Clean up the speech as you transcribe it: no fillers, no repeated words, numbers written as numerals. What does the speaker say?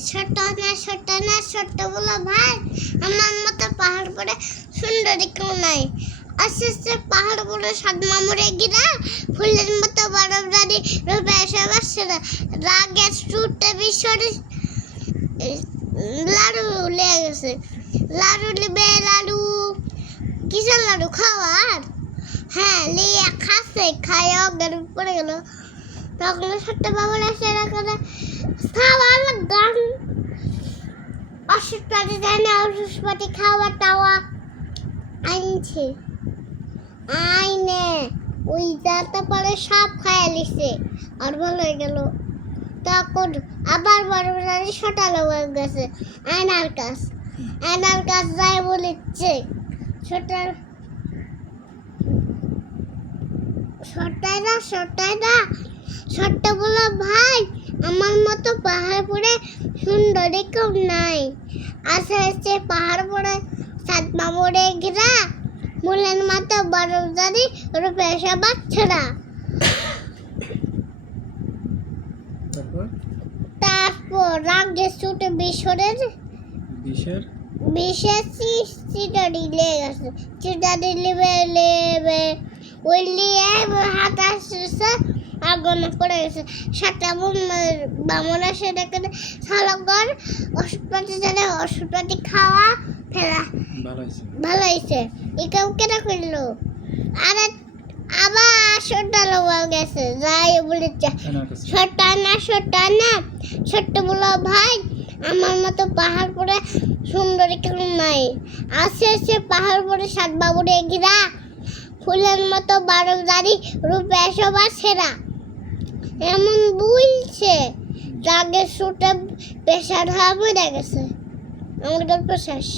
ছোট্ট না ছোট্ট বলো ভাই আমার মতো পাহাড় পরে সুন্দরী কেউ নাই আস্তে আস্তে পাহাড় পরে সাত মামুরে গিরা ফুলের মতো বরফ জারি রূপে এসে বসছে রাগে ছুটে বিশ্বরে লাড়ু লেগে গেছে লাড়ু লিবে লাড়ু কিসের লাড়ু খাওয়ার হ্যাঁ লিয়ে খাচ্ছে খায় অজ্ঞান পড়ে গেল তখন ছোট্ট বাবুর এসে করে খাওয়ার গান ওষুধপাতি জানে ওষুধপাতি খাওয়া টাওয়া আনছে আইনে ওই যাতে পরে সব খাইয়া লিছে আর ভালো হয়ে গেল তখন আবার বড় বড় সটালো হয়ে গেছে আয়নার কাজ যায় বলেছে ছোট্ট বলো ভাই আমার মতো পাহাড় পরে সুন্দরী কেউ নাই আস্তে আস্তে পাহাড় পরে সাত মামুরে ঘেরা ফুলের মতো বরফ জারি রূপে এসে বাচ্চারা তারপর রাগে ছুটে বিষের চিটারি লেগে গেছে চিটারি লেবে ওই লিয়ে হাত আসছে আগুন পড়ে গেছে সাতটা বামনা সেটাকে সালগর ওষুধপাতি খাওয়া ফেলা ভালো হয়েছে একেও কেনা করলো আর আবার সটালো গেছে যাই বলেছে ছোট্ট না ছোট্ট বলো ভাই আমার মতো পাহাড় পরে সুন্দরী কেউ নাই আস্তে আস্তে পাহাড় পরে সাত বাবুরে ঘিরা ফুলের মতো বরফ জারি রূপে সবার সেরা এমন বলছে রাগে ছুটে পেশার হয়ে গেছে আমার গল্প শেষ।